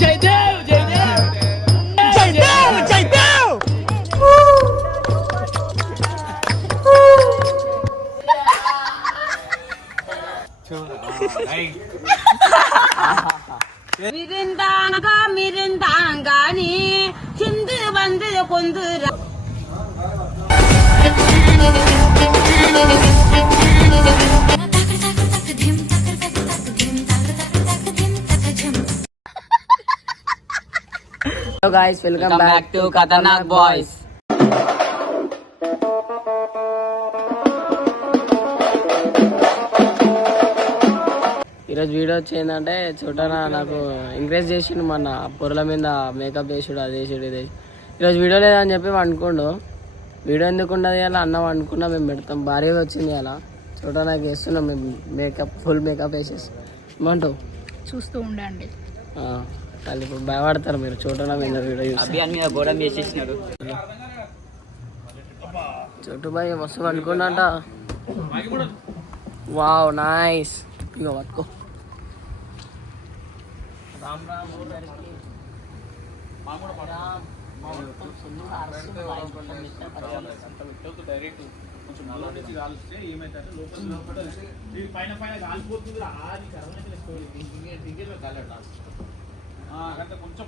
జయదేవ్ జయదేవ్ జయదేవ్ జయదేవ్ మిరిందాంగాని చిందు బందు కొందురా Hello guys, welcome back to Khatanak Boys. ఈరోజు వీడియో వచ్చిందంటే చూడనా నాకు ఎంకరేజ్ చేసిండు మన పొరల మీద మేకప్ వేసుడు అది వేసుడు ఇది. ఈరోజు వీడియో లేదని చెప్పి వండుకోండు. వీడియో ఎందుకు ఉండదు అలా అన్న వండుకున్నా మేము పెడతాం. భారీగా వచ్చింది అలా చూడడానికి వేస్తున్నాం మేము మేకప్ ఫుల్ మేకప్ వేసేసి ఏమంటావు చూస్తూ ఉండండి. ఇప్పుడు భయపడతారు మీరు చూడడం మీద వీడియో చోటు బాయ్ మస్తు అనుకున్నాంట. Wow nice. ఇక పట్టుకో పైన పైన కాలిపోతుంది కొంచెం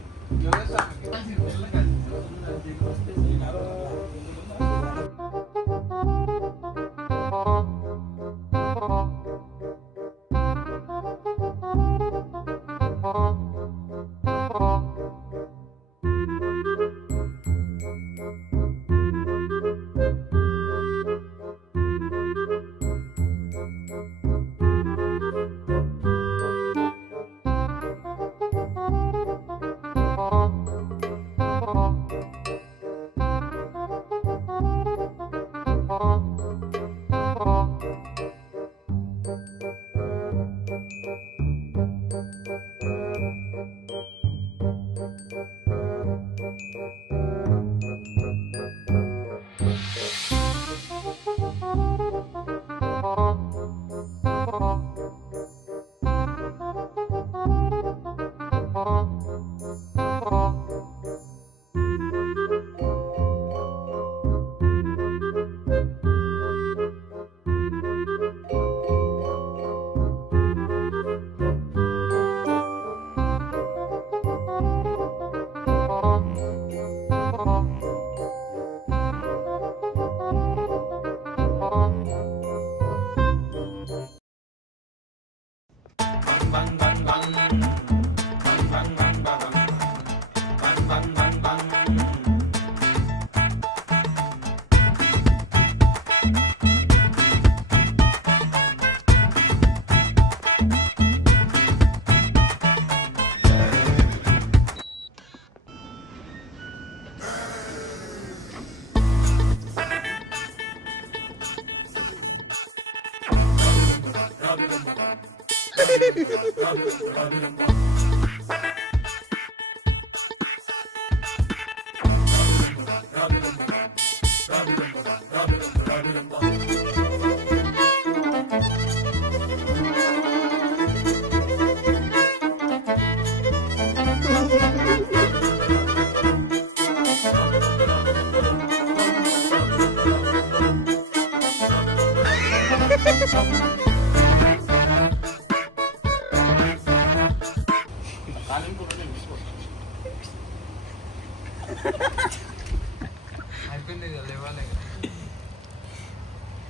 అయిపోయింది లేవాలి.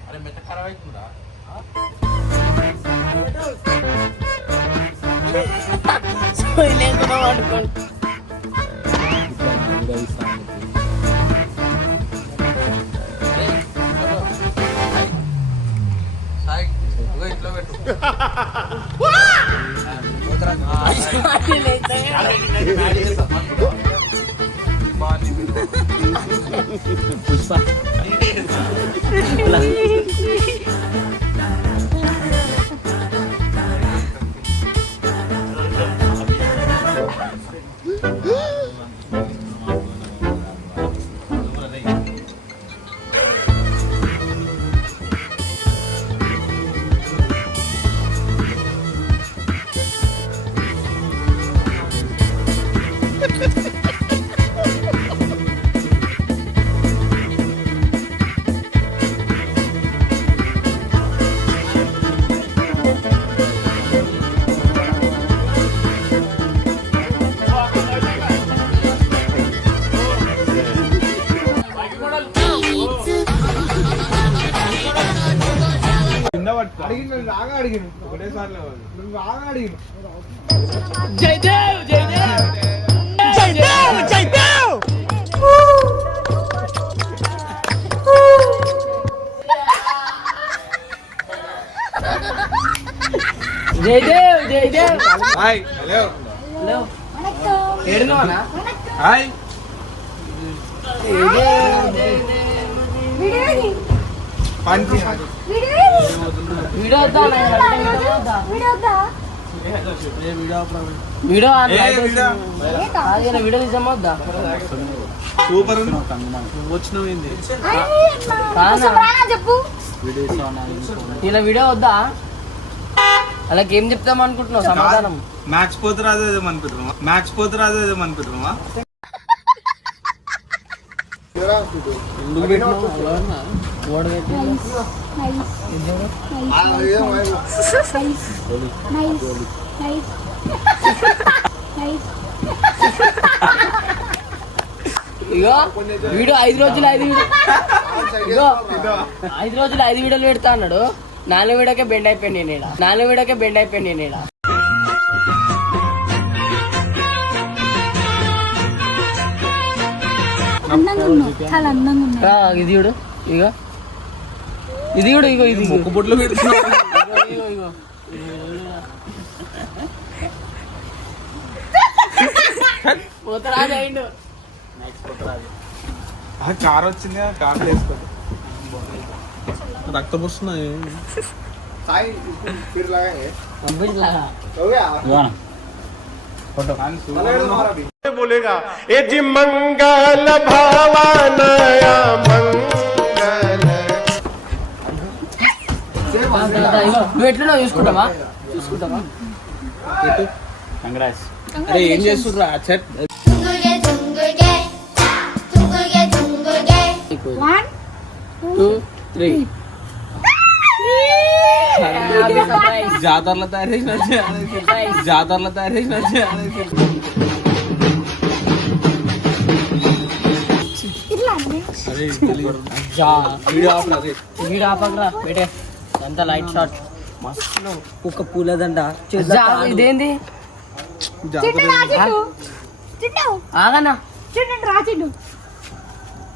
అరే మెత్త ఖరాబ్ అవుతుందా? ఇంట్లో పెట్టు. Pushpa Jayadev Jayadev Jayadev Jayadev Jayadev Jayadev hi hello hello ఏడున్నావా హాయ్ పంచి వీడియో వద్దా వీడియో వీడియో నిజమా వద్దా సూపర్ వచ్చినవింది ఇలా వీడియో వద్దా అలాగే ఏం చెప్తాం అనుకుంటున్నావు సమాధానం మ్యాక్స్ పోతే రాదు ఏమనుకుంటున్నావా మ్యాక్స్ పోతే రాదు ఏమనుకుంటున్నావా ఎందుకు పెట్టినావు ఓడి పెట్టి ఇగో వీడియో 5 రోజులు 5 ఇగో 5 రోజులు 5 వీడియోలు పెడతా అన్నాడు 4 వీడియోకే బెండ్ అయిపోయింది నేను చాలా అందంగా ఉన్నా ఇది చూడు ఇగో ఇది కూడా ఇగో ఇది ముక్కు బొట్లు పెడుతున్నావు ఇగో పోతరాజు అయిండు కార్ వచ్చింది కార్ వేసుకోండి రక్తం వస్తున్నాయి बोलेगा ये जी मंगल भावनया मंगल నువ్వు ఎట్లున్నావు చూసుకుంటావా అరే ఏం చేస్తుర్రా చెట్ 둥글게 둥글게 둥글게 둥글게 1 2 3 జాతరలో తయారు చేసిన వీడు ఆపకరా పెట్టే అంత లైట్ షాట్ మస్తు ఒక పూలదండ ఇదేంది ఆగనా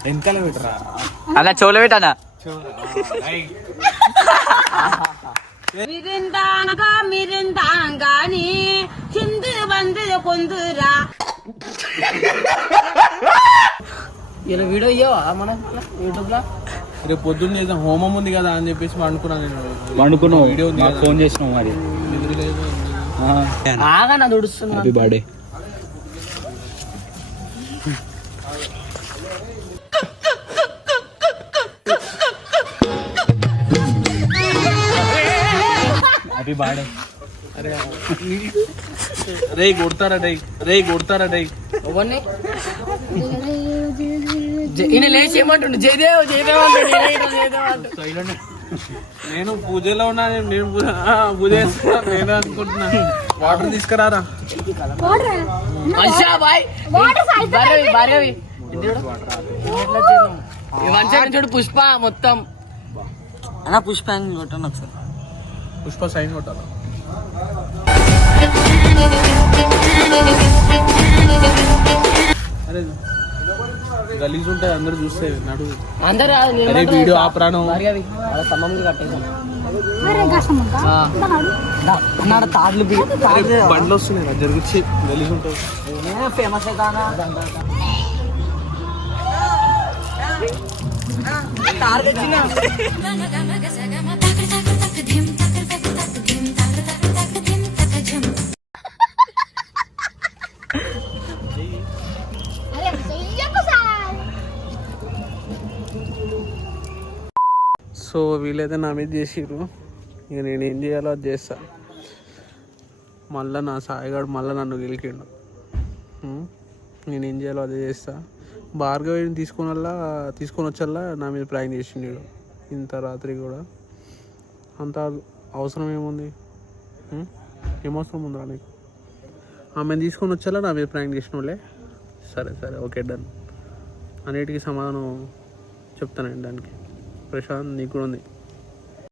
వెనకాల పెట్టరా అలా చెవులు పెట్టానా మిరిందాంగాని చిందు బందు కొందురా ఇలా వీడియో ఇయ్యవా మన యూట్యూబ్ లో రేపు పొద్దున్న చేద్దాం హోమం ఉంది కదా అని చెప్పేసి వండుకున్నాను నేను వండుకున్నావు వీడియో ఉంది నాకు ఫోన్ చేసినావు మరి ఆగనా దుడుస్తున్నా హ్యాపీ బర్త్డే హ్యాపీ బర్త్డే రే కొడతారా రే ఎవరిని ఈయన లేచి ఏమంటుండు జయదేవ్ అంటుండు నేను పూజలో ఉన్నా నేను పూజ చేస్తున్నా నేను అనుకుంటున్నా వాటర్ తీసుకురారా మంచిగా బాయ్ భార్యవి చూడు పుష్ప మొత్తం అన్న పుష్ప కొట్టండి ఒకసారి పుష్ప సైన్ కొట్టాలా అరే గలీజ్ ఉంటాయి అందరు చూస్తే నడు అందరు అరే వీడియో ఆపరాను సమంగా కట్టేసాం తాడ్లు బండ్లు వస్తున్నాయి జరిగించి గలీజ్ ఉంటుంది ఫేమస్ అవుతానా సో వీళ్ళైతే నా మీద చేసిర్రు, ఇక నేను ఏం చేయాలో అది చేస్తా. మళ్ళీ నా సాయిగాడు మళ్ళీ నన్ను గెలికిండు. నేను ఏం చేయాలో అదే చేస్తా. భార్గవిని తీసుకొని వచ్చల్లా నా మీద ప్రాంక్ చేసిండు ఇంత రాత్రి కూడా. అంత అవసరం ఏముంది? ఏమవసరం ఉందా నీకు? ఆమెను తీసుకొని వచ్చేలా నా మీద ప్రాంక్ చేసిన వాళ్ళే. సరే సరే ఓకే డన్. అన్నిటికీ సమాధానం చెప్తానండి దానికి. ప్రశాంత్ నీకు కూడా ఉంది.